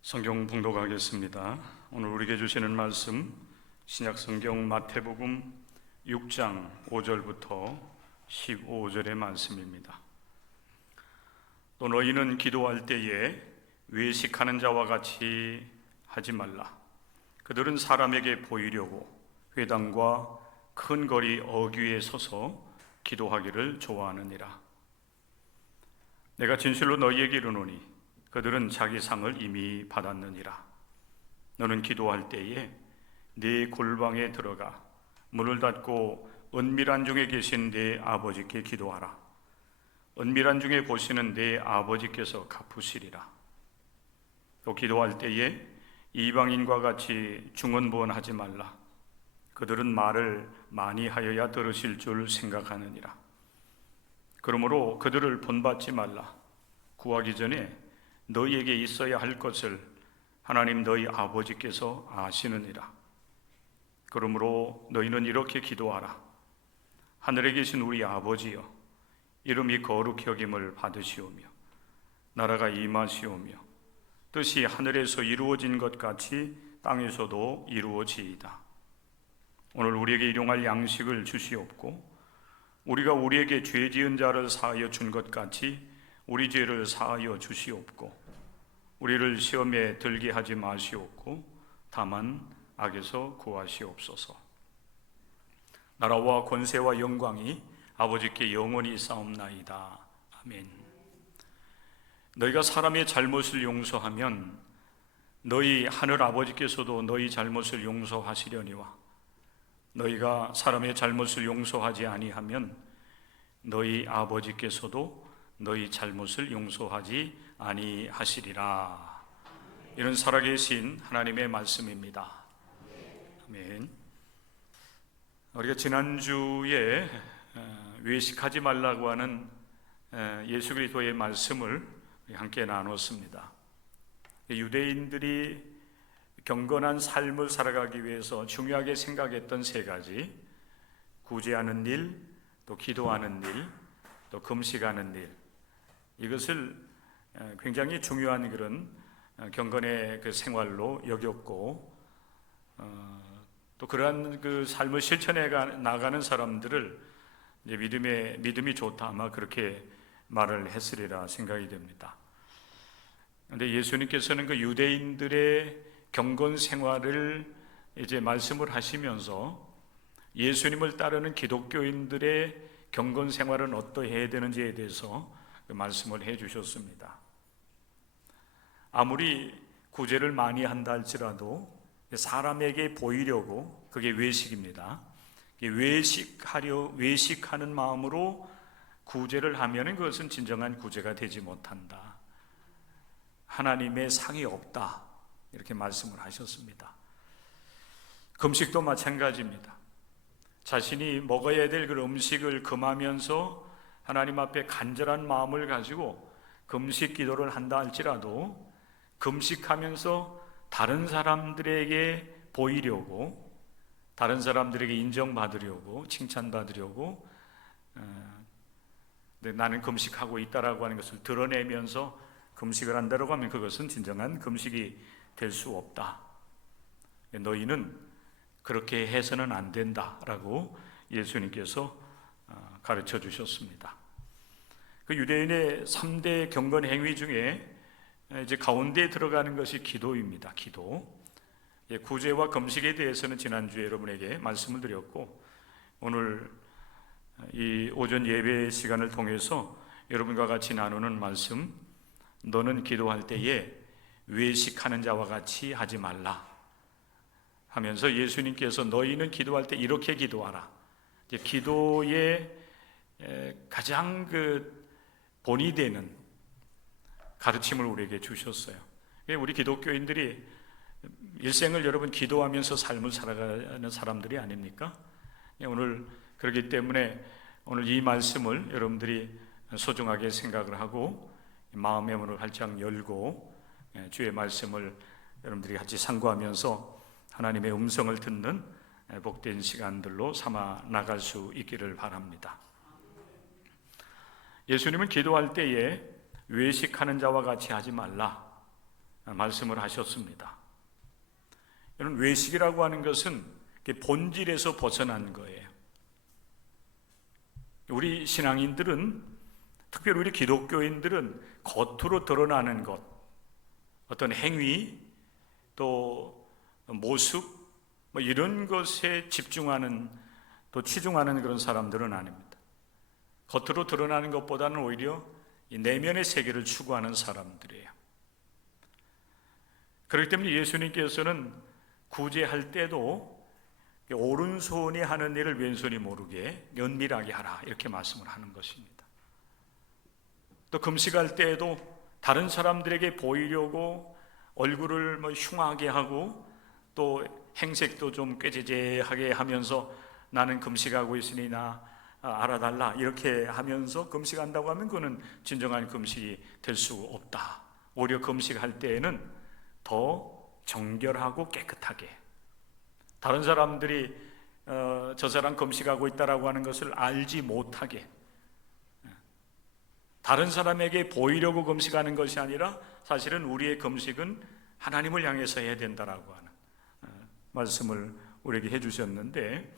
성경 봉독하겠습니다. 오늘 우리에게 주시는 말씀 신약성경 마태복음 6장 5절부터 15절의 말씀입니다. 또 너희는 기도할 때에 외식하는 자와 같이 하지 말라. 그들은 사람에게 보이려고 회당과 큰 거리 어귀에 서서 기도하기를 좋아하느니라. 내가 진실로 너희에게 이르노니 그들은 자기 상을 이미 받았느니라. 너는 기도할 때에 네 골방에 들어가 문을 닫고 은밀한 중에 계신 네 아버지께 기도하라. 은밀한 중에 보시는 네 아버지께서 갚으시리라. 또 기도할 때에 이방인과 같이 중언부언하지 말라. 그들은 말을 많이 하여야 들으실 줄 생각하느니라. 그러므로 그들을 본받지 말라. 구하기 전에 너희에게 있어야 할 것을 하나님 너희 아버지께서 아시느니라. 그러므로 너희는 이렇게 기도하라. 하늘에 계신 우리 아버지여, 이름이 거룩히 여김을 받으시오며 나라가 임하시오며 뜻이 하늘에서 이루어진 것 같이 땅에서도 이루어지이다. 오늘 우리에게 일용할 양식을 주시옵고 우리가 우리에게 죄 지은 자를 사하여 준 것 같이 우리 죄를 사하여 주시옵고 우리를 시험에 들게 하지 마시옵고 다만 악에서 구하시옵소서. 나라와 권세와 영광이 아버지께 영원히 싸움나이다. 아멘. 너희가 사람의 잘못을 용서하면 너희 하늘 아버지께서도 너희 잘못을 용서하시려니와 너희가 사람의 잘못을 용서하지 아니하면 너희 아버지께서도 너희 잘못을 용서하지 아니하시리라. 이런 살아계신 하나님의 말씀입니다. 아멘. 우리가 지난주에 외식하지 말라고 하는 예수 그리스도의 말씀을 함께 나눴습니다. 유대인들이 경건한 삶을 살아가기 위해서 중요하게 생각했던 세 가지: 구제하는 일, 또 기도하는 일, 또 금식하는 일. 이것을 굉장히 중요한 그런 경건의 그 생활로 여겼고, 또 그러한 그 삶을 실천해 나가는 사람들을 이제 믿음이 좋다, 아마 그렇게 말을 했으리라 생각이 됩니다. 그런데 예수님께서는 그 유대인들의 경건 생활을 이제 말씀을 하시면서 예수님을 따르는 기독교인들의 경건 생활은 어떠해야 되는지에 대해서 말씀을 해 주셨습니다. 아무리 구제를 많이 한다 할지라도 사람에게 보이려고, 그게 외식입니다. 외식하는 마음으로 구제를 하면 그것은 진정한 구제가 되지 못한다. 하나님의 상이 없다. 이렇게 말씀을 하셨습니다. 금식도 마찬가지입니다. 자신이 먹어야 될 그 음식을 금하면서 하나님 앞에 간절한 마음을 가지고 금식 기도를 한다 할지라도 금식하면서 다른 사람들에게 보이려고, 다른 사람들에게 인정받으려고, 칭찬받으려고 나는 금식하고 있다라고 하는 것을 드러내면서 금식을 한다고 하면 그것은 진정한 금식이 될 수 없다. 너희는 그렇게 해서는 안 된다라고 예수님께서 가르쳐 주셨습니다. 그 유대인의 3대 경건 행위 중에 이제 가운데에 들어가는 것이 기도입니다. 기도. 구제와 금식에 대해서는 지난주에 여러분에게 말씀을 드렸고, 오늘 이 오전 예배 시간을 통해서 여러분과 같이 나누는 말씀, 너는 기도할 때에 외식하는 자와 같이 하지 말라 하면서 예수님께서 너희는 기도할 때 이렇게 기도하라. 기도의 가장 그 본이 되는 가르침을 우리에게 주셨어요. 우리 기독교인들이 일생을 여러분 기도하면서 삶을 살아가는 사람들이 아닙니까? 오늘 그렇기 때문에 오늘 이 말씀을 여러분들이 소중하게 생각을 하고 마음의 문을 활짝 열고 주의 말씀을 여러분들이 같이 상고하면서 하나님의 음성을 듣는 복된 시간들로 삼아 나갈 수 있기를 바랍니다. 예수님은 기도할 때에 외식하는 자와 같이 하지 말라. 말씀을 하셨습니다. 이런 외식이라고 하는 것은 본질에서 벗어난 거예요. 우리 신앙인들은, 특별히 우리 기독교인들은 겉으로 드러나는 것, 어떤 행위, 또 모습, 이런 것에 집중하는, 또 치중하는 그런 사람들은 아닙니다. 겉으로 드러나는 것보다는 오히려 이 내면의 세계를 추구하는 사람들이에요. 그렇기 때문에 예수님께서는 구제할 때도 오른손이 하는 일을 왼손이 모르게 은밀하게 하라, 이렇게 말씀을 하는 것입니다. 또 금식할 때에도 다른 사람들에게 보이려고 얼굴을 흉하게 하고 또 행색도 좀 꾀지지하게 하면서 나는 금식하고 있으니 나 알아달라, 이렇게 하면서 금식한다고 하면 그거는 진정한 금식이 될 수 없다. 오히려 금식할 때에는 더 정결하고 깨끗하게, 다른 사람들이 저 사람 금식하고 있다라고 하는 것을 알지 못하게, 다른 사람에게 보이려고 금식하는 것이 아니라 사실은 우리의 금식은 하나님을 향해서 해야 된다라고 하는 말씀을 우리에게 해주셨는데,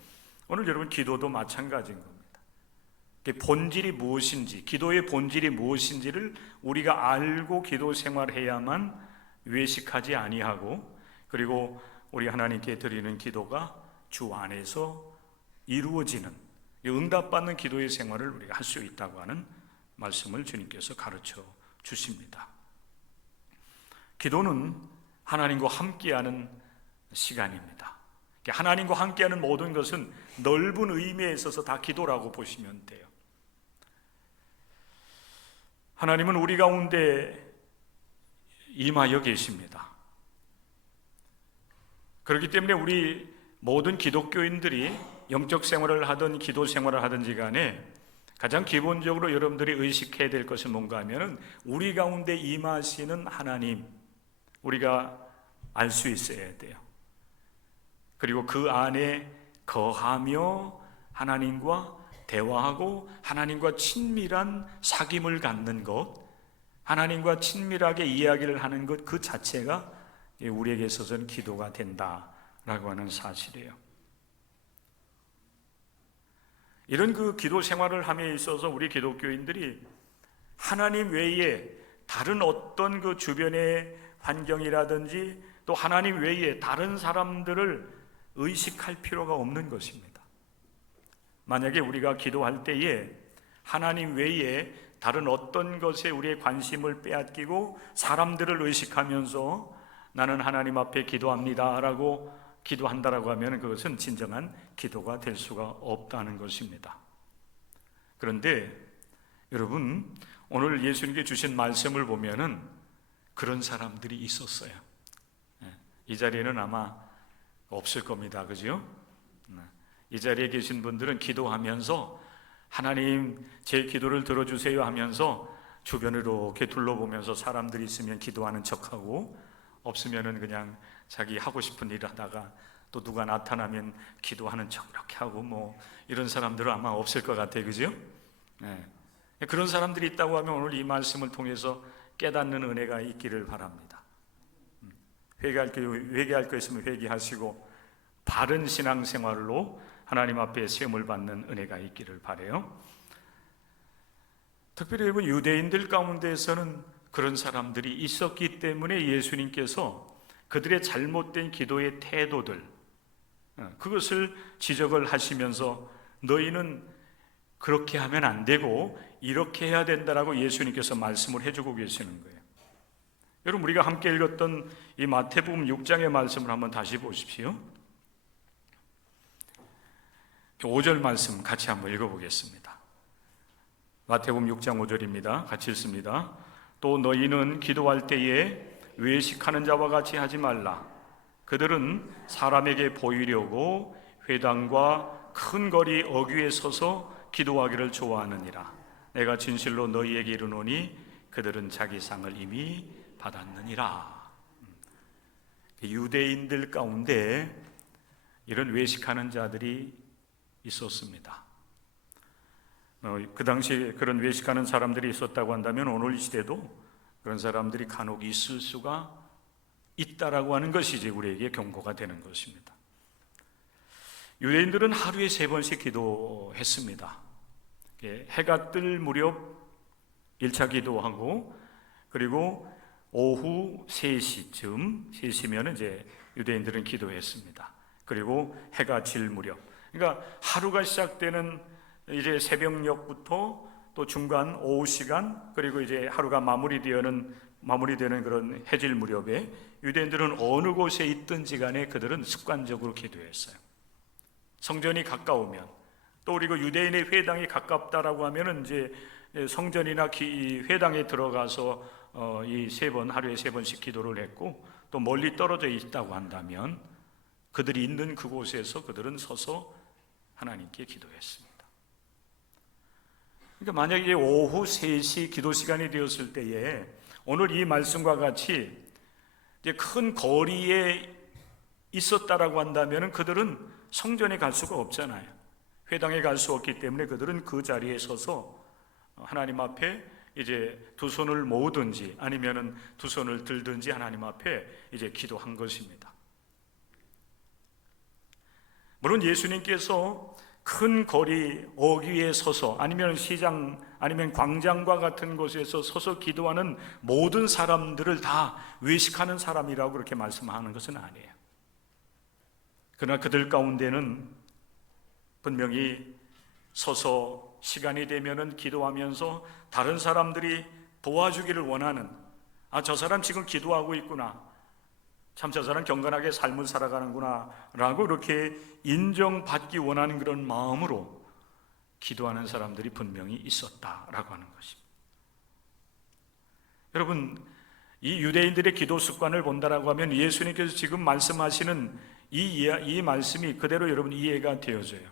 오늘 여러분 기도도 마찬가지인 겁니다. 본질이 무엇인지, 기도의 본질이 무엇인지를 우리가 알고 기도 생활해야만 외식하지 아니하고, 그리고 우리 하나님께 드리는 기도가 주 안에서 이루어지는, 응답받는 기도의 생활을 우리가 할 수 있다고 하는 말씀을 주님께서 가르쳐 주십니다. 기도는 하나님과 함께하는 시간입니다. 하나님과 함께하는 모든 것은 넓은 의미에 있어서 다 기도라고 보시면 돼요. 하나님은 우리 가운데 임하여 계십니다. 그렇기 때문에 우리 모든 기독교인들이 영적 생활을 하든 기도 생활을 하든지 간에 가장 기본적으로 여러분들이 의식해야 될 것은 뭔가 하면은 우리 가운데 임하시는 하나님, 우리가 알 수 있어야 돼요. 그리고 그 안에 거하며 하나님과 대화하고 하나님과 친밀한 사귐을 갖는 것, 하나님과 친밀하게 이야기를 하는 것 그 자체가 우리에게 있어서는 기도가 된다라고 하는 사실이에요. 이런 그 기도 생활을 함에 있어서 우리 기독교인들이 하나님 외에 다른 어떤 그 주변의 환경이라든지 또 하나님 외에 다른 사람들을 의식할 필요가 없는 것입니다. 만약에 우리가 기도할 때에 하나님 외에 다른 어떤 것에 우리의 관심을 빼앗기고 사람들을 의식하면서 나는 하나님 앞에 기도합니다 라고 기도한다라고 하면 그것은 진정한 기도가 될 수가 없다는 것입니다. 그런데 여러분, 오늘 예수님께 주신 말씀을 보면은 그런 사람들이 있었어요. 이 자리에는 아마 없을 겁니다. 그죠? 이 자리에 계신 분들은 기도하면서 하나님 제 기도를 들어주세요 하면서 주변으로 이렇게 둘러보면서 사람들이 있으면 기도하는 척하고, 없으면은 그냥 자기 하고 싶은 일 하다가 또 누가 나타나면 기도하는 척 이렇게 하고 이런 사람들은 아마 없을 것 같아요. 그죠? 네. 그런 사람들이 있다고 하면 오늘 이 말씀을 통해서 깨닫는 은혜가 있기를 바랍니다. 회개할 거 있으면 회개하시고 바른 신앙생활로 하나님 앞에 시험을 받는 은혜가 있기를 바라요. 특별히 여러분, 유대인들 가운데에서는 그런 사람들이 있었기 때문에 예수님께서 그들의 잘못된 기도의 태도들, 그것을 지적을 하시면서 너희는 그렇게 하면 안 되고 이렇게 해야 된다라고 예수님께서 말씀을 해주고 계시는 거예요. 여러분, 우리가 함께 읽었던 이 마태복음 6장의 말씀을 한번 다시 보십시오. 5절 말씀 같이 한번 읽어보겠습니다. 마태복음 6장 5절입니다. 같이 읽습니다. 또 너희는 기도할 때에 외식하는 자와 같이 하지 말라. 그들은 사람에게 보이려고 회당과 큰 거리 어귀에 서서 기도하기를 좋아하느니라. 내가 진실로 너희에게 이르노니 그들은 자기 상을 이미 받았느니라. 유대인들 가운데 이런 외식하는 자들이 있었습니다. 그 당시 그런 외식하는 사람들이 있었다고 한다면 오늘 이 시대도 그런 사람들이 간혹 있을 수가 있다라고 하는 것이 이제 우리에게 경고가 되는 것입니다. 유대인들은 하루에 3번씩 기도했습니다. 해가 뜰 무렵 1차 기도하고, 그리고 오후 3시쯤, 3시면 이제 유대인들은 기도했습니다. 그리고 해가 질 무렵, 그러니까 하루가 시작되는 이제 새벽녘부터 또 중간 오후 시간, 그리고 이제 하루가 마무리되는 그런 해질 무렵에 유대인들은 어느 곳에 있든지 간에 그들은 습관적으로 기도했어요. 성전이 가까우면, 또 그리고 유대인의 회당이 가깝다라고 하면은 이제 성전이나 회당에 들어가서 이 하루에 3번씩 기도를 했고, 또 멀리 떨어져 있다고 한다면 그들이 있는 그곳에서 그들은 서서 하나님께 기도했습니다. 그러니까 만약에 오후 3시 기도 시간이 되었을 때에 오늘 이 말씀과 같이 이제 큰 거리에 있었다라고 한다면 그들은 성전에 갈 수가 없잖아요. 회당에 갈 수 없기 때문에 그들은 그 자리에 서서 하나님 앞에 이제 두 손을 모으든지 아니면은 두 손을 들든지 하나님 앞에 이제 기도한 것입니다. 물론 예수님께서 큰 거리 어귀에 서서 아니면 시장 아니면 광장과 같은 곳에서 서서 기도하는 모든 사람들을 다 외식하는 사람이라고 그렇게 말씀하는 것은 아니에요. 그러나 그들 가운데는 분명히 서서 시간이 되면은 기도하면서 다른 사람들이 도와주기를 원하는, 저 사람 지금 기도하고 있구나, 참 저 사람 경건하게 삶을 살아가는구나 라고 이렇게 인정받기 원하는 그런 마음으로 기도하는 사람들이 분명히 있었다라고 하는 것입니다. 여러분, 이 유대인들의 기도 습관을 본다라고 하면 예수님께서 지금 말씀하시는 이 말씀이 그대로 여러분 이해가 되어져요.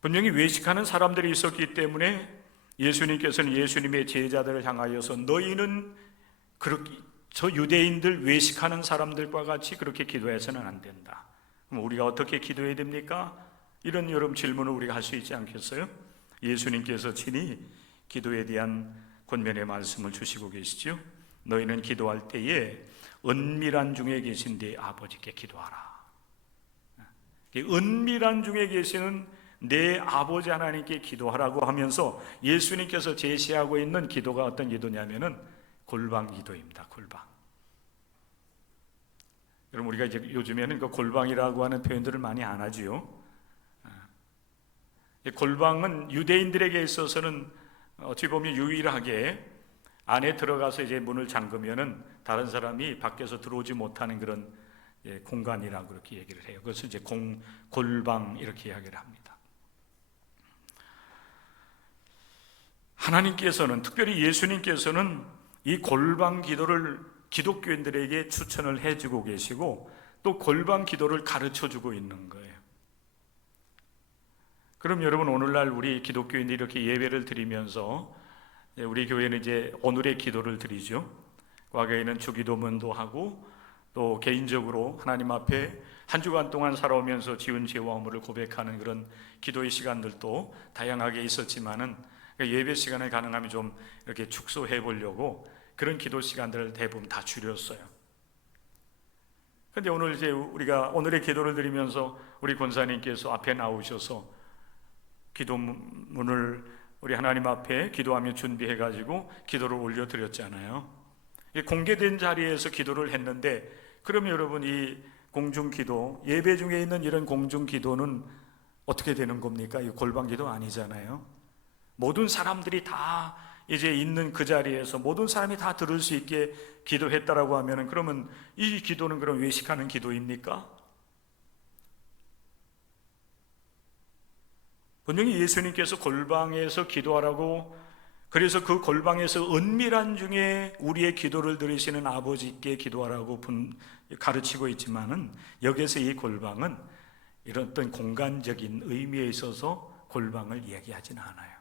분명히 외식하는 사람들이 있었기 때문에 예수님께서는 예수님의 제자들을 향하여서 너희는 저 유대인들 외식하는 사람들과 같이 그렇게 기도해서는 안 된다. 그럼 우리가 어떻게 기도해야 됩니까? 이런 여러분 질문을 우리가 할 수 있지 않겠어요? 예수님께서 친히 기도에 대한 권면의 말씀을 주시고 계시죠. 너희는 기도할 때에 은밀한 중에 계신 네 아버지께 기도하라. 은밀한 중에 계시는 내 아버지 하나님께 기도하라고 하면서 예수님께서 제시하고 있는 기도가 어떤 기도냐면은 골방 기도입니다. 골방. 여러분, 우리가 이제 요즘에는 그 골방이라고 하는 표현들을 많이 안 하지요. 골방은 유대인들에게 있어서는 어찌 보면 유일하게 안에 들어가서 이제 문을 잠그면은 다른 사람이 밖에서 들어오지 못하는 그런 공간이라고 그렇게 얘기를 해요. 그것을 이제 골방 이렇게 이야기를 합니다. 하나님께서는, 특별히 예수님께서는 이 골방 기도를 기독교인들에게 추천을 해주고 계시고 또 골방 기도를 가르쳐주고 있는 거예요. 그럼 여러분, 오늘날 우리 기독교인들이 이렇게 예배를 드리면서 우리 교회는 이제 오늘의 기도를 드리죠. 과거에는 주기도문도 하고 또 개인적으로 하나님 앞에 한 주간 동안 살아오면서 지은 죄와 허물을 고백하는 그런 기도의 시간들도 다양하게 있었지만은 예배 시간을 가능하면 좀 이렇게 축소해 보려고 그런 기도 시간들을 대부분 다 줄였어요. 그런데 오늘 이제 우리가 오늘의 기도를 드리면서 우리 권사님께서 앞에 나오셔서 기도문을 우리 하나님 앞에 기도하며 준비해 가지고 기도를 올려드렸잖아요. 공개된 자리에서 기도를 했는데, 그러면 여러분 이 공중기도, 예배 중에 있는 이런 공중기도는 어떻게 되는 겁니까? 이 골방기도 아니잖아요. 모든 사람들이 다 이제 있는 그 자리에서 모든 사람이 다 들을 수 있게 기도했다라고 하면은, 그러면 이 기도는 그럼 외식하는 기도입니까? 분명히 예수님께서 골방에서 기도하라고, 그래서 그 골방에서 은밀한 중에 우리의 기도를 들으시는 아버지께 기도하라고 가르치고 있지만은, 여기서 이 골방은 이런 어떤 공간적인 의미에 있어서 골방을 얘기하지는 않아요.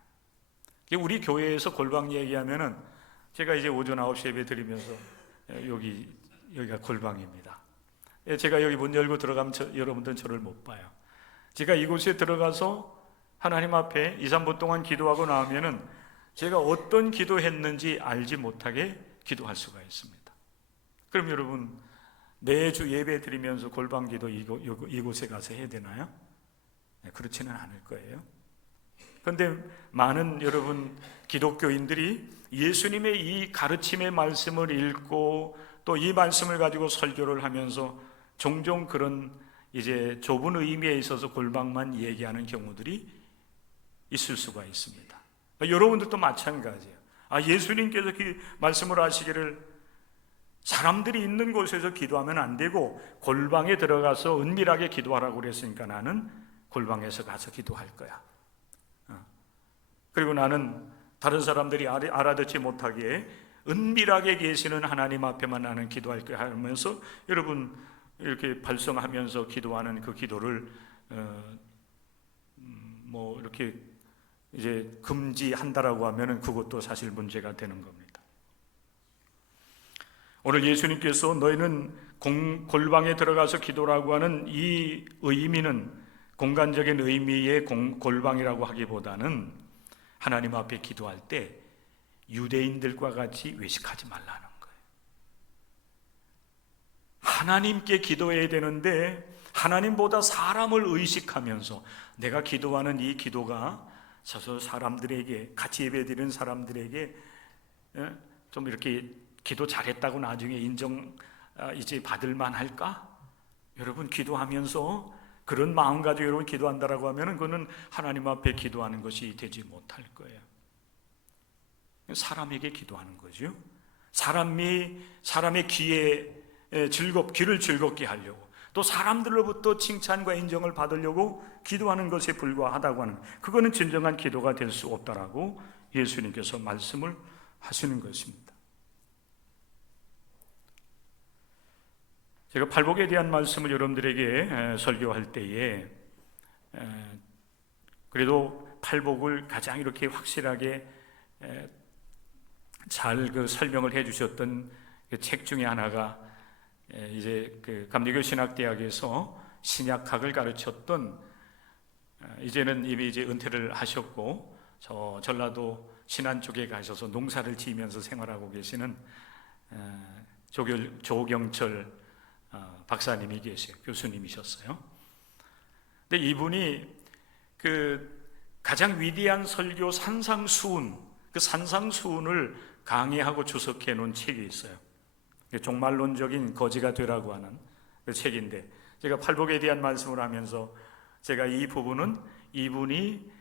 우리 교회에서 골방 얘기하면은, 제가 이제 오전 9시 예배 드리면서 여기가 골방입니다. 제가 여기 문 열고 들어가면 여러분들은 저를 못 봐요. 제가 이곳에 들어가서 하나님 앞에 2, 3분 동안 기도하고 나오면은 제가 어떤 기도했는지 알지 못하게 기도할 수가 있습니다. 그럼 여러분 매주 예배 드리면서 골방기도 이곳에 가서 해야 되나요? 네, 그렇지는 않을 거예요. 그런데 많은 여러분 기독교인들이 예수님의 이 가르침의 말씀을 읽고 또 이 말씀을 가지고 설교를 하면서 종종 그런 이제 좁은 의미에 있어서 골방만 얘기하는 경우들이 있을 수가 있습니다. 여러분들도 마찬가지예요. 예수님께서 그 말씀을 하시기를 사람들이 있는 곳에서 기도하면 안 되고 골방에 들어가서 은밀하게 기도하라고 그랬으니까 나는 골방에서 가서 기도할 거야. 그리고 나는 다른 사람들이 알아듣지 못하기에 은밀하게 계시는 하나님 앞에만 나는 기도할 거야 하면서 여러분 이렇게 발성하면서 기도하는 그 기도를 뭐 이렇게 이제 금지한다라고 하면은 그것도 사실 문제가 되는 겁니다. 오늘 예수님께서 너희는 골방에 들어가서 기도라고 하는 이 의미는 공간적인 의미의 골방이라고 하기보다는 하나님 앞에 기도할 때 유대인들과 같이 외식하지 말라는 거예요. 하나님께 기도해야 되는데 하나님보다 사람을 의식하면서 내가 기도하는 이 기도가 저 사람들에게 같이 예배드리는 사람들에게 좀 이렇게 기도 잘했다고 나중에 인정 이제 받을 만할까? 여러분 기도하면서 그런 마음 가지고 여러분 기도한다라고 하면은 그거는 하나님 앞에 기도하는 것이 되지 못할 거예요. 사람에게 기도하는 거죠. 사람의 귀를 즐겁게 하려고 또 사람들로부터 칭찬과 인정을 받으려고 기도하는 것에 불과하다고 하는, 그거는 진정한 기도가 될 수 없다라고 예수님께서 말씀을 하시는 것입니다. 제가 팔복에 대한 말씀을 여러분들에게 설교할 때에 그래도 팔복을 가장 이렇게 확실하게 잘 설명을 해주셨던 그 책 중에 하나가 이제 그 감리교 신학대학에서 신약학을 가르쳤던, 이제는 이미 이제 은퇴를 하셨고 저 전라도 신안 쪽에 가셔서 농사를 지으면서 생활하고 계시는 조경철 박사님이 계세요. 교수님이셨어요. 근데 이분이 그 가장 위대한 설교 산상수훈, 그 산상수훈을 강의하고 주석해 놓은 책이 있어요. 종말론적인 거지가 되라고 하는 그 책인데, 제가 팔복에 대한 말씀을 하면서 제가 이 부분은 이분이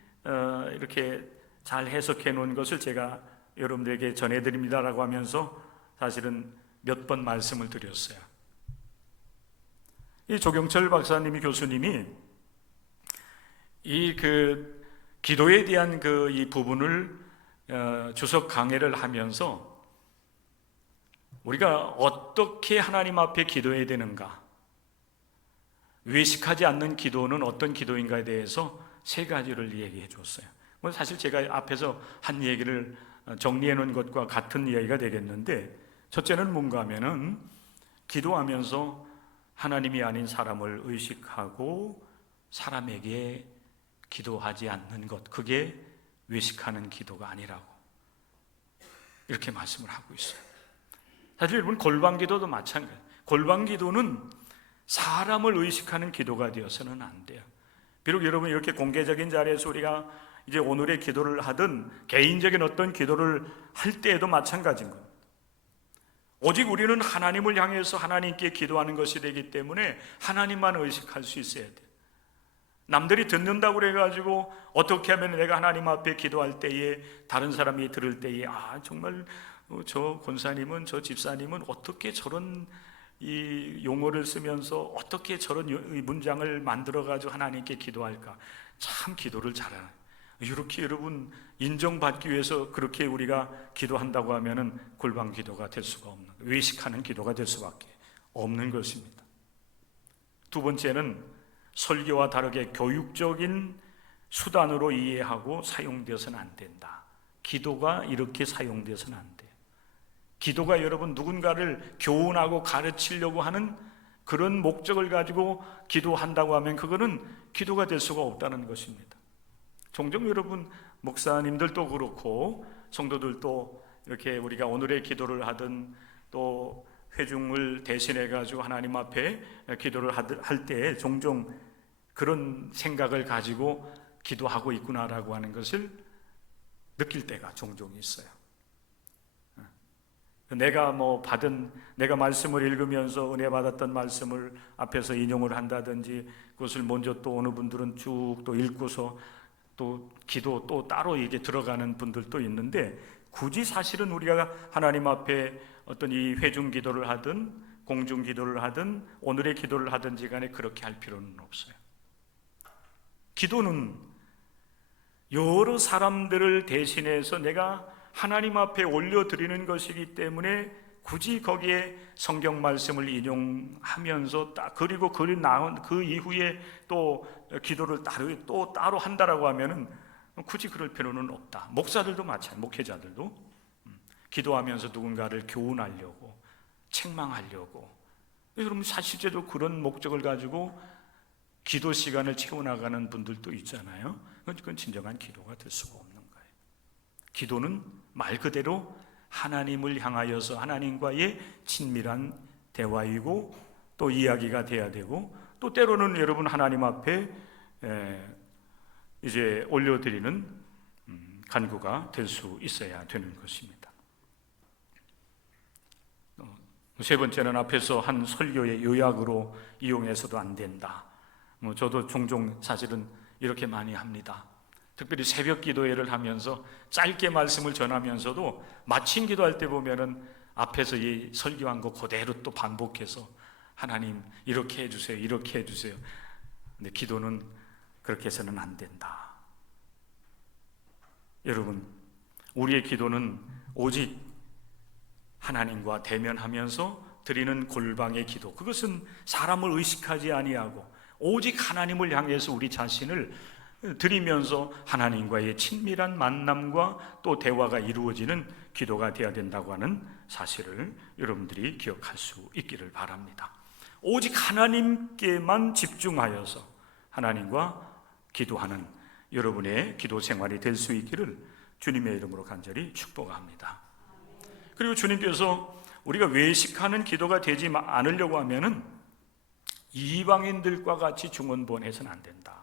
이렇게 잘 해석해 놓은 것을 제가 여러분들에게 전해드립니다라고 하면서 사실은 몇 번 말씀을 드렸어요. 이 조경철 박사님이 교수님이 이 그 기도에 대한 그 이 부분을 주석 강해를 하면서 우리가 어떻게 하나님 앞에 기도해야 되는가, 외식하지 않는 기도는 어떤 기도인가에 대해서 세 가지를 얘기해 줬어요. 사실 제가 앞에서 한 얘기를 정리해 놓은 것과 같은 이야기가 되겠는데, 첫째는 뭔가 하면은 기도하면서 하나님이 아닌 사람을 의식하고 사람에게 기도하지 않는 것, 그게 외식하는 기도가 아니라고 이렇게 말씀을 하고 있어요. 사실 여러분 골방기도도 마찬가지예요. 골방기도는 사람을 의식하는 기도가 되어서는 안 돼요. 비록 여러분 이렇게 공개적인 자리에서 우리가 이제 오늘의 기도를 하든 개인적인 어떤 기도를 할 때에도 마찬가지인 거예요. 오직 우리는 하나님을 향해서 하나님께 기도하는 것이 되기 때문에 하나님만 의식할 수 있어야 돼요. 남들이 듣는다고 그래가지고 어떻게 하면 내가 하나님 앞에 기도할 때에 다른 사람이 들을 때에 정말 저 권사님은, 저 집사님은 어떻게 저런 이 용어를 쓰면서 어떻게 저런 문장을 만들어가지고 하나님께 기도할까, 참 기도를 잘하는, 이렇게 여러분 인정받기 위해서 그렇게 우리가 기도한다고 하면은 골방 기도가 될 수가 없는, 외식하는 기도가 될 수밖에 없는 것입니다. 두 번째는 설교와 다르게 교육적인 수단으로 이해하고 사용되어서는 안 된다. 기도가 이렇게 사용되어서는 안 돼요. 기도가 여러분 누군가를 교훈하고 가르치려고 하는 그런 목적을 가지고 기도한다고 하면 그거는 기도가 될 수가 없다는 것입니다. 종종 여러분 목사님들도 그렇고 성도들도 이렇게 우리가 오늘의 기도를 하든 또 회중을 대신해 가지고 하나님 앞에 기도를 할 때 종종 그런 생각을 가지고 기도하고 있구나라고 하는 것을 느낄 때가 종종 있어요. 내가 내가 말씀을 읽으면서 은혜 받았던 말씀을 앞에서 인용을 한다든지, 그것을 먼저 또 어느 분들은 쭉 또 읽고서 또 기도 또 따로 이게 들어가는 분들도 있는데, 굳이 사실은 우리가 하나님 앞에 어떤 이 회중 기도를 하든 공중 기도를 하든 오늘의 기도를 하든지 간에 그렇게 할 필요는 없어요. 기도는 여러 사람들을 대신해서 내가 하나님 앞에 올려드리는 것이기 때문에 굳이 거기에 성경 말씀을 인용하면서 그리고 그 이후에 또 기도를 따로 한다라고 하면은 굳이 그럴 필요는 없다. 목사들도 마찬가지, 목회자들도 기도하면서 누군가를 교훈하려고, 책망하려고, 여러분 사실제도 그런 목적을 가지고 기도 시간을 채워나가는 분들도 있잖아요. 그건 진정한 기도가 될 수가 없는 거예요. 기도는 말 그대로 하나님을 향하여서 하나님과의 친밀한 대화이고 또 이야기가 돼야 되고, 또 때로는 여러분 하나님 앞에 이제 올려드리는 간구가 될 수 있어야 되는 것입니다. 세 번째는 앞에서 한 설교의 요약으로 이용해서도 안 된다. 저도 종종 사실은 이렇게 많이 합니다. 특별히 새벽 기도회를 하면서 짧게 말씀을 전하면서도 마침 기도할 때 보면은 앞에서 이 설교한 거 그대로 또 반복해서 하나님 이렇게 해주세요, 이렇게 해주세요. 근데 기도는 그렇게 해서는 안 된다. 여러분, 우리의 기도는 오직 하나님과 대면하면서 드리는 골방의 기도, 그것은 사람을 의식하지 아니하고 오직 하나님을 향해서 우리 자신을 드리면서 하나님과의 친밀한 만남과 또 대화가 이루어지는 기도가 되어야 된다고 하는 사실을 여러분들이 기억할 수 있기를 바랍니다. 오직 하나님께만 집중하여서 하나님과 기도하는 여러분의 기도 생활이 될 수 있기를 주님의 이름으로 간절히 축복합니다. 그리고 주님께서 우리가 외식하는 기도가 되지 않으려고 하면은 이방인들과 같이 중언부언해서는 안 된다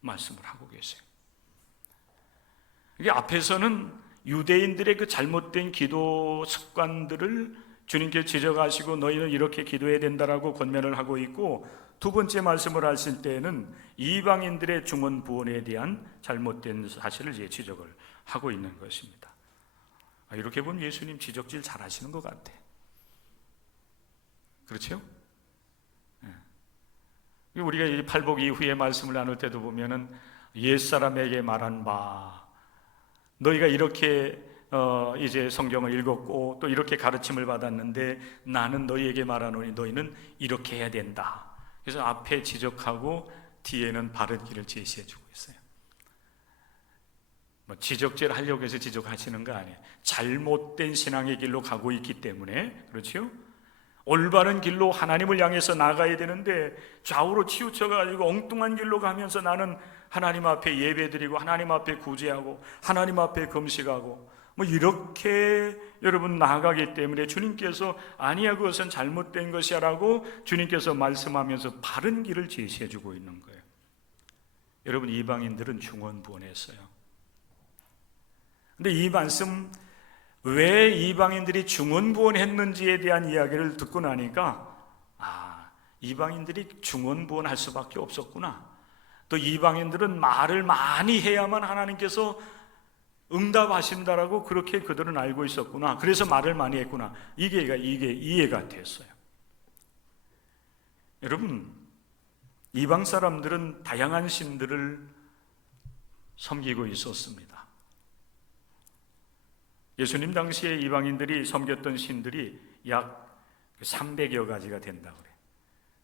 말씀을 하고 계세요. 이게 앞에서는 유대인들의 그 잘못된 기도 습관들을 주님께 지적하시고 너희는 이렇게 기도해야 된다라고 권면을 하고 있고, 두 번째 말씀을 하실 때에는 이방인들의 중언부언에 대한 잘못된 사실을 이제 지적을 하고 있는 것입니다. 이렇게 보면 예수님 지적질 잘 하시는 것 같아. 그렇죠? 우리가 이 팔복 이후에 말씀을 나눌 때도 보면은 옛사람에게 말한 바, 너희가 이렇게 이제 성경을 읽었고 또 이렇게 가르침을 받았는데 나는 너희에게 말하노니 너희는 이렇게 해야 된다. 그래서 앞에 지적하고 뒤에는 바른 길을 제시해 주고 있어요. 지적질 하려고 해서 지적하시는 거 아니에요. 잘못된 신앙의 길로 가고 있기 때문에, 그렇죠? 올바른 길로 하나님을 향해서 나가야 되는데 좌우로 치우쳐가지고 엉뚱한 길로 가면서 나는 하나님 앞에 예배드리고 하나님 앞에 구제하고 하나님 앞에 금식하고 이렇게 여러분 나아가기 때문에 주님께서 아니야 그것은 잘못된 것이야 라고 주님께서 말씀하면서 바른 길을 제시해 주고 있는 거예요. 여러분, 이방인들은 중언부언했어요. 근데 이 말씀, 왜 이방인들이 중언부언했는지에 대한 이야기를 듣고 나니까 이방인들이 중언부언할 수밖에 없었구나. 또 이방인들은 말을 많이 해야만 하나님께서 응답하신다라고 그렇게 그들은 알고 있었구나. 그래서 말을 많이 했구나. 이게 이해가 됐어요. 여러분, 이방 사람들은 다양한 신들을 섬기고 있었습니다. 예수님 당시에 이방인들이 섬겼던 신들이 약 300여 가지가 된다고 그래요.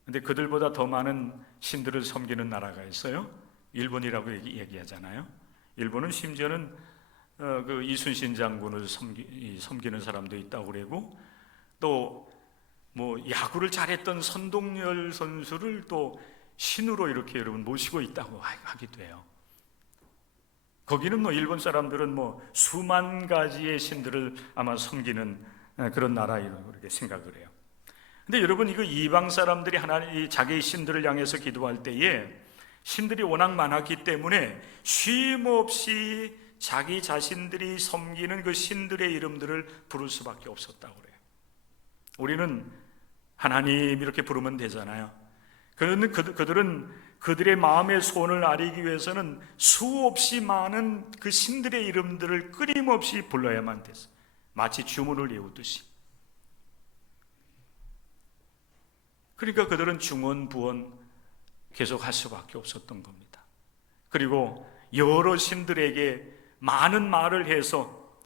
근데 그들보다 더 많은 신들을 섬기는 나라가 있어요. 일본이라고 얘기하잖아요. 일본은 심지어는 그 이순신 장군을 섬기는 사람도 있다고 그러고, 또 야구를 잘했던 선동열 선수를 또 신으로 이렇게 여러분 모시고 있다고 하기도 해요. 거기는 뭐 일본 사람들은 뭐 수만 가지의 신들을 아마 섬기는 그런 나라이라고 그렇게 생각을 해요. 근데 여러분, 이거 이방 사람들이 하나님 자기의 신들을 향해서 기도할 때에 신들이 워낙 많았기 때문에 쉼 없이 자기 자신들이 섬기는 그 신들의 이름들을 부를 수밖에 없었다고 그래요. 우리는 하나님 이렇게 부르면 되잖아요. 그런데 그들은 그들의 마음의 소원을 아리기 위해서는 수없이 많은 그 신들의 이름들을 끊임없이 불러야만 됐어요. 마치 주문을 외우듯이. 그러니까 그들은 중언부언 계속 할 수밖에 없었던 겁니다. 그리고 여러 신들에게 많은 말을 해서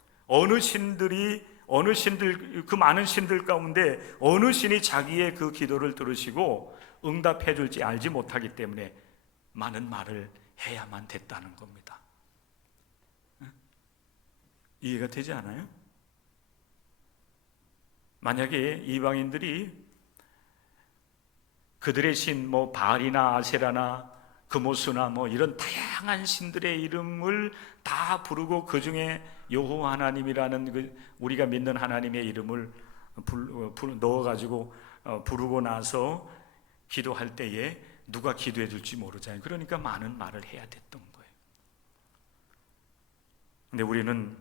그 많은 신들 가운데 어느 신이 자기의 그 기도를 들으시고 응답해 줄지 알지 못하기 때문에 많은 말을 해야만 됐다는 겁니다. 이해가 되지 않아요? 만약에 이방인들이 그들의 신, 바알이나 아세라나 그모스나 이런 다양한 신들의 이름을 다 부르고 그 중에 여호와 하나님이라는 우리가 믿는 하나님의 이름을 넣어가지고 부르고 나서 기도할 때에 누가 기도해 줄지 모르잖아요. 그러니까 많은 말을 해야 됐던 거예요. 근데 우리는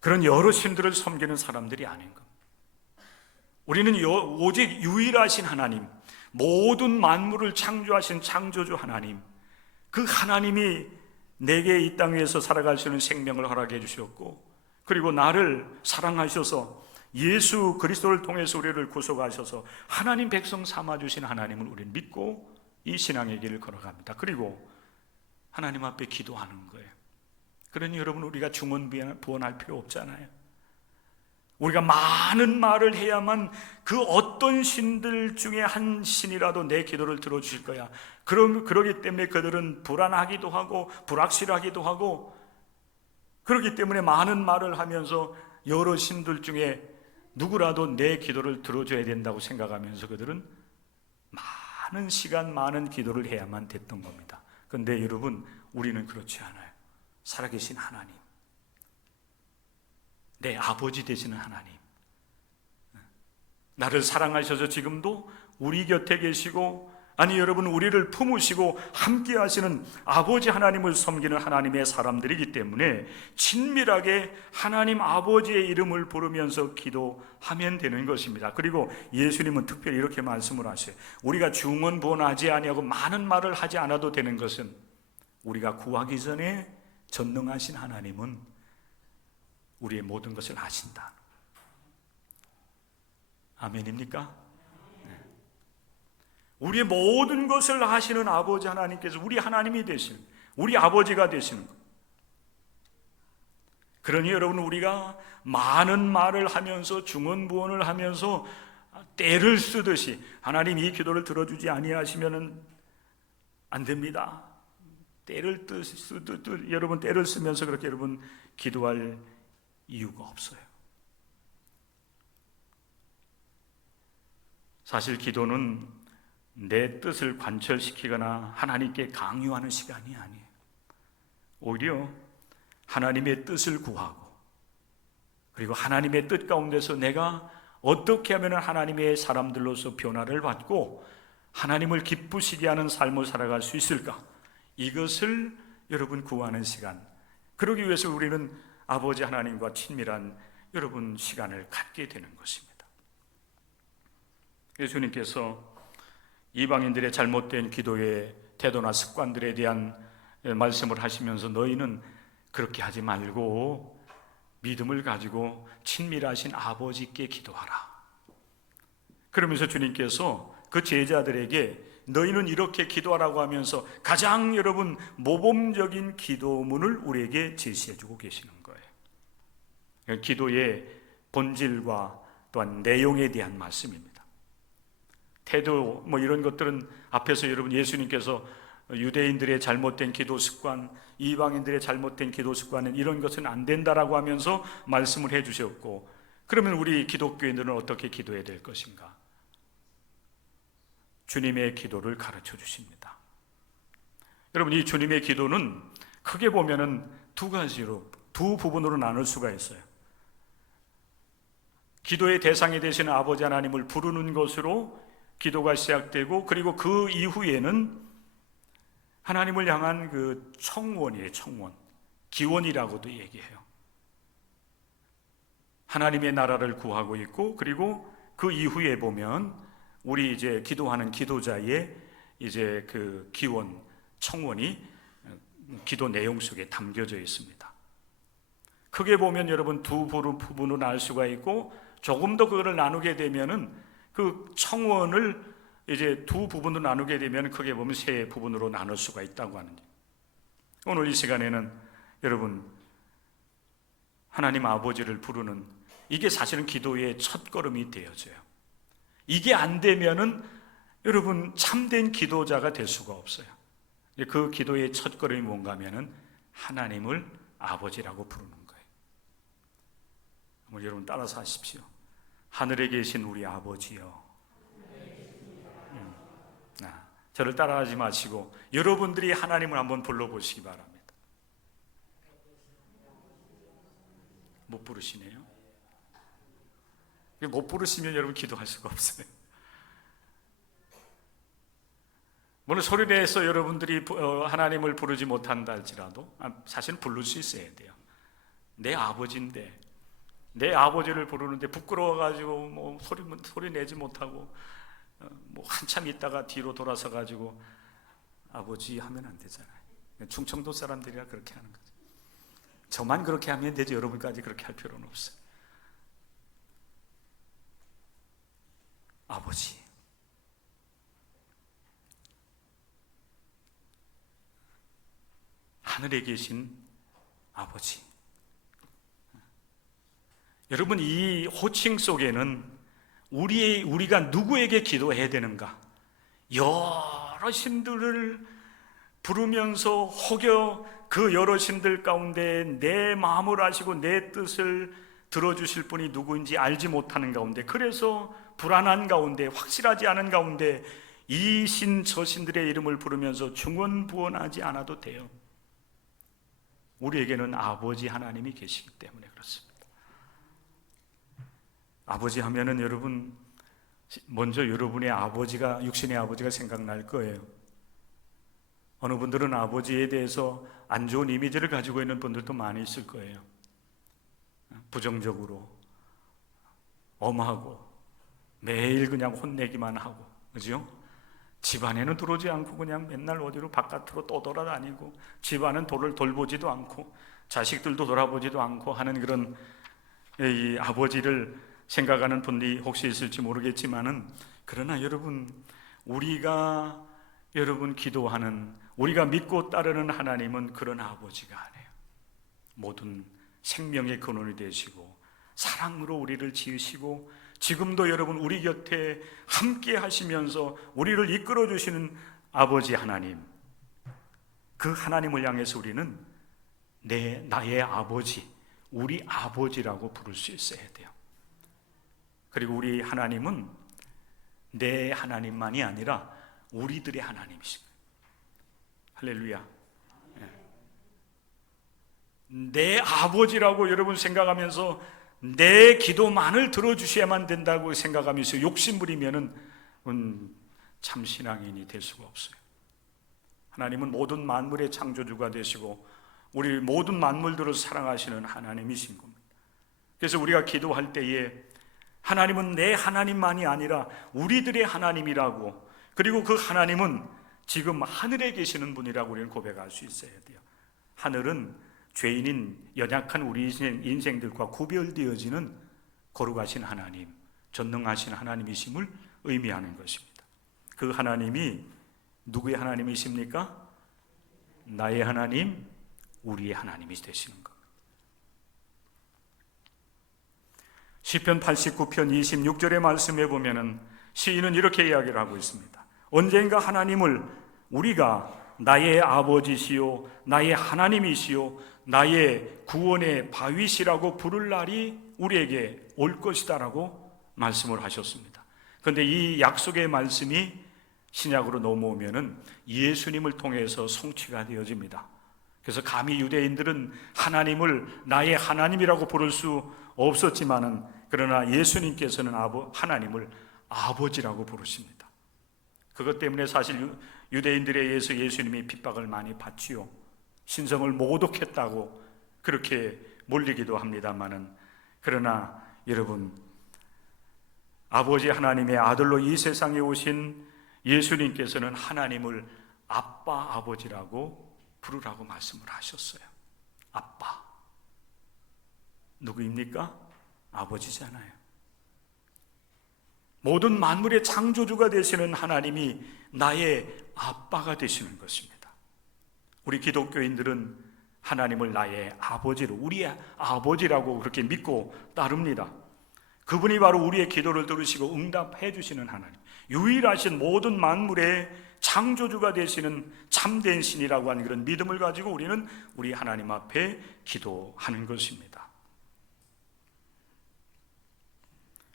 그런 여러 신들을 섬기는 사람들이 아닌 겁니다. 우리는 오직 유일하신 하나님, 모든 만물을 창조하신 창조주 하나님, 그 하나님이 내게 이 땅 위에서 살아갈 수 있는 생명을 허락해 주셨고, 그리고 나를 사랑하셔서 예수 그리스도를 통해서 우리를 구속하셔서 하나님 백성 삼아주신 하나님을 우리는 믿고 이 신앙의 길을 걸어갑니다. 그리고 하나님 앞에 기도하는 거예요. 그러니 여러분, 우리가 중언부언할 필요 없잖아요. 우리가 많은 말을 해야만 그 어떤 신들 중에 한 신이라도 내 기도를 들어주실 거야. 그러기 때문에 그들은 불안하기도 하고 불확실하기도 하고, 그렇기 때문에 많은 말을 하면서 여러 신들 중에 누구라도 내 기도를 들어줘야 된다고 생각하면서 그들은 많은 시간, 많은 기도를 해야만 됐던 겁니다. 그런데 여러분, 우리는 그렇지 않아요. 살아계신 하나님, 내 아버지 되시는 하나님, 나를 사랑하셔서 지금도 우리 곁에 계시고, 아니 여러분, 우리를 품으시고 함께 하시는 아버지 하나님을 섬기는 하나님의 사람들이기 때문에 친밀하게 하나님 아버지의 이름을 부르면서 기도하면 되는 것입니다. 그리고 예수님은 특별히 이렇게 말씀을 하셔요. 우리가 중언부언하지 아니하고 많은 말을 하지 않아도 되는 것은, 우리가 구하기 전에 전능하신 하나님은 우리의 모든 것을 아신다. 아멘입니까? 네. 우리의 모든 것을 아시는 아버지 하나님께서 우리 하나님이 되시는, 우리 아버지가 되시는 것. 그러니 여러분, 우리가 많은 말을 하면서 중언부언을 하면서 때를 쓰듯이 하나님 이 기도를 들어주지 아니하시면은 안 됩니다. 여러분, 때를 쓰면서 그렇게 여러분 기도할 이유가 없어요. 사실 기도는 내 뜻을 관철시키거나 하나님께 강요하는 시간이 아니에요. 오히려 하나님의 뜻을 구하고, 그리고 하나님의 뜻 가운데서 내가 어떻게 하면 하나님의 사람들로서 변화를 받고 하나님을 기쁘시게 하는 삶을 살아갈 수 있을까, 이것을 여러분 구하는 시간. 그러기 위해서 우리는 아버지 하나님과 친밀한 여러분 시간을 갖게 되는 것입니다. 예수님께서 이방인들의 잘못된 기도의 태도나 습관들에 대한 말씀을 하시면서 너희는 그렇게 하지 말고 믿음을 가지고 친밀하신 아버지께 기도하라. 그러면서 주님께서 그 제자들에게 너희는 이렇게 기도하라고 하면서 가장 여러분 모범적인 기도문을 우리에게 제시해주고 계시는 거예요. 기도의 본질과 또한 내용에 대한 말씀입니다. 태도 이런 것들은 앞에서 여러분 예수님께서 유대인들의 잘못된 기도 습관, 이방인들의 잘못된 기도 습관은 이런 것은 안 된다라고 하면서 말씀을 해주셨고, 그러면 우리 기독교인들은 어떻게 기도해야 될 것인가? 주님의 기도를 가르쳐 주십니다. 여러분, 이 주님의 기도는 크게 보면은 두 가지로, 두 부분으로 나눌 수가 있어요. 기도의 대상이 되시는 아버지 하나님을 부르는 것으로 기도가 시작되고, 그리고 그 이후에는 하나님을 향한 그 청원이에요. 청원, 기원이라고도 얘기해요. 하나님의 나라를 구하고 있고, 그리고 그 이후에 보면 우리 이제 기도하는 기도자의 이제 그 기원, 청원이 기도 내용 속에 담겨져 있습니다. 크게 보면 여러분 두 부분으로 나눌 수가 있고, 조금 더 그거를 나누게 되면은 그 청원을 이제 두 부분으로 나누게 되면 크게 보면 세 부분으로 나눌 수가 있다고 하는 거예요. 오늘 이 시간에는 여러분 하나님 아버지를 부르는 이게 사실은 기도의 첫걸음이 되어져요. 이게 안 되면은 여러분 참된 기도자가 될 수가 없어요. 그 기도의 첫걸음이 뭔가 하면은 하나님을 아버지라고 부르는 거예요. 여러분 따라서 하십시오. 하늘에 계신 우리 아버지요. 저를 따라하지 마시고 여러분들이 하나님을 한번 불러보시기 바랍니다. 못 부르시네요. 못 부르시면 여러분 기도할 수가 없어요. 물론 소리 내서 여러분들이 하나님을 부르지 못한다 할지라도 사실은 부를 수 있어야 돼요. 내 아버지인데, 내 아버지를 부르는데 부끄러워가지고 뭐 소리 내지 못하고 뭐 한참 있다가 뒤로 돌아서 가지고 아버지 하면 안 되잖아요. 충청도 사람들이라 그렇게 하는 거죠. 저만 그렇게 하면 되지 여러분까지 그렇게 할 필요는 없어요. 아버지, 하늘에 계신 아버지. 여러분 이 호칭 속에는 우리가 누구에게 기도해야 되는가? 여러 신들을 부르면서 혹여 그 여러 신들 가운데 내 마음을 아시고 내 뜻을 들어주실 분이 누구인지 알지 못하는 가운데, 그래서 불안한 가운데, 확실하지 않은 가운데 이 신 저 신들의 이름을 부르면서 중언부언하지 않아도 돼요. 우리에게는 아버지 하나님이 계시기 때문에 그렇습니다. 아버지 하면은 여러분 먼저 여러분의 아버지가, 육신의 아버지가 생각날 거예요. 어느 분들은 아버지에 대해서 안 좋은 이미지를 가지고 있는 분들도 많이 있을 거예요. 부정적으로, 엄하고, 매일 그냥 혼내기만 하고, 그죠? 집안에는 들어오지 않고 그냥 맨날 어디로 바깥으로 떠돌아다니고, 집안은 돌보지도 않고 자식들도 돌아보지도 않고 하는 그런 이 아버지를 생각하는 분들이 혹시 있을지 모르겠지만은, 그러나 여러분 우리가 기도하는, 우리가 믿고 따르는 하나님은 그런 아버지가 아니에요. 모든 생명의 근원이 되시고 사랑으로 우리를 지으시고 지금도 여러분 우리 곁에 함께 하시면서 우리를 이끌어 주시는 아버지 하나님, 그 하나님을 향해서 우리는 나의 아버지, 우리 아버지라고 부를 수 있어야 돼요. 그리고 우리 하나님은 내 하나님만이 아니라 우리들의 하나님이십니다. 할렐루야. 내 아버지라고 여러분 생각하면서 내 기도만을 들어주셔야만 된다고 생각하면서 욕심부리면은 참 신앙인이 될 수가 없어요. 하나님은 모든 만물의 창조주가 되시고 우리 모든 만물들을 사랑하시는 하나님이신 겁니다. 그래서 우리가 기도할 때에 하나님은 내 하나님만이 아니라 우리들의 하나님이라고, 그리고 그 하나님은 지금 하늘에 계시는 분이라고 우리는 고백할 수 있어야 돼요. 하늘은 죄인인 연약한 우리 인생들과 구별되어지는 거룩하신 하나님, 전능하신 하나님이심을 의미하는 것입니다. 그 하나님이 누구의 하나님이십니까? 나의 하나님, 우리의 하나님이 되시는 것. 시편 89편 26절의 말씀에 보면은 시인은 이렇게 이야기를 하고 있습니다. 언젠가 하나님을 우리가 나의 아버지시요 나의 하나님이시요 나의 구원의 바위시라고 부를 날이 우리에게 올 것이다 라고 말씀을 하셨습니다. 그런데 이 약속의 말씀이 신약으로 넘어오면은 예수님을 통해서 성취가 되어집니다. 그래서 감히 유대인들은 하나님을 나의 하나님이라고 부를 수 없었지만은, 그러나 예수님께서는 하나님을 아버지라고 부르십니다. 그것 때문에 사실 유대인들에 의해서 예수님이 핍박을 많이 받지요. 신성을 모독했다고 그렇게 몰리기도 합니다만은, 그러나 여러분, 아버지 하나님의 아들로 이 세상에 오신 예수님께서는 하나님을 아빠, 아버지라고 부르라고 말씀을 하셨어요. 아빠. 누구입니까? 아버지잖아요. 모든 만물의 창조주가 되시는 하나님이 나의 아빠가 되시는 것입니다. 우리 기독교인들은 하나님을 나의 아버지로, 우리의 아버지라고 그렇게 믿고 따릅니다. 그분이 바로 우리의 기도를 들으시고 응답해 주시는 하나님, 유일하신 모든 만물의 창조주가 되시는 참된 신이라고 하는 그런 믿음을 가지고 우리는 우리 하나님 앞에 기도하는 것입니다.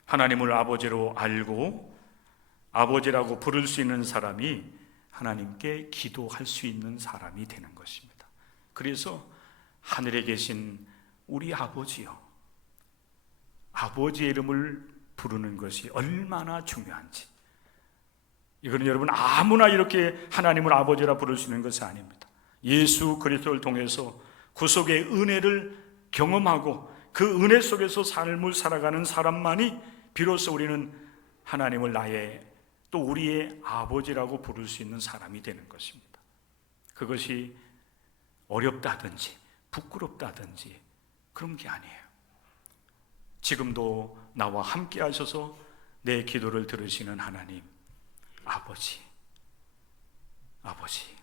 하나님을 아버지로 알고 아버지라고 부를 수 있는 사람이 하나님께 기도할 수 있는 사람이 되는 것입니다. 그래서 하늘에 계신 우리 아버지요, 아버지의 이름을 부르는 것이 얼마나 중요한지, 이거는 여러분 아무나 이렇게 하나님을 아버지라 부를 수 있는 것이 아닙니다. 예수 그리스도를 통해서 구속의 은혜를 경험하고 그 은혜 속에서 삶을 살아가는 사람만이 비로소 우리는 하나님을 나의, 또 우리의 아버지라고 부를 수 있는 사람이 되는 것입니다. 그것이 어렵다든지 부끄럽다든지 그런 게 아니에요. 지금도 나와 함께 하셔서 내 기도를 들으시는 하나님, 아버지, 아버지,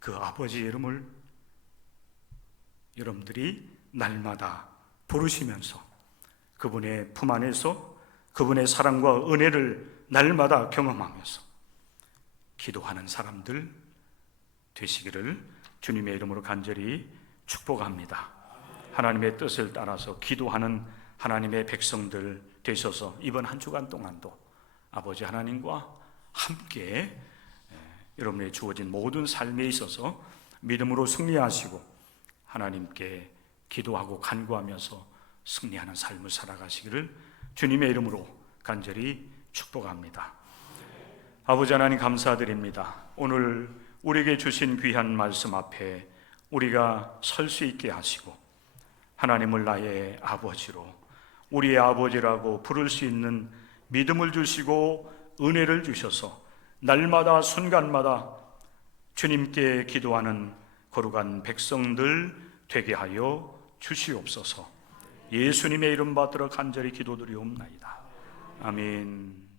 그 아버지의 이름을 여러분들이 날마다 부르시면서 그분의 품 안에서 그분의 사랑과 은혜를 날마다 경험하면서 기도하는 사람들 되시기를 주님의 이름으로 간절히 축복합니다. 하나님의 뜻을 따라서 기도하는 하나님의 백성들 되셔서 이번 한 주간 동안도 아버지 하나님과 함께 여러분의 주어진 모든 삶에 있어서 믿음으로 승리하시고 하나님께 기도하고 간구하면서 승리하는 삶을 살아가시기를 주님의 이름으로 간절히 축복합니다. 아버지 하나님 감사드립니다. 오늘 우리에게 주신 귀한 말씀 앞에 우리가 설 수 있게 하시고 하나님을 나의 아버지로, 우리의 아버지라고 부를 수 있는 믿음을 주시고 은혜를 주셔서 날마다 순간마다 주님께 기도하는 거룩한 백성들 되게 하여 주시옵소서. 예수님의 이름 받들어 간절히 기도드리옵나이다. 아멘.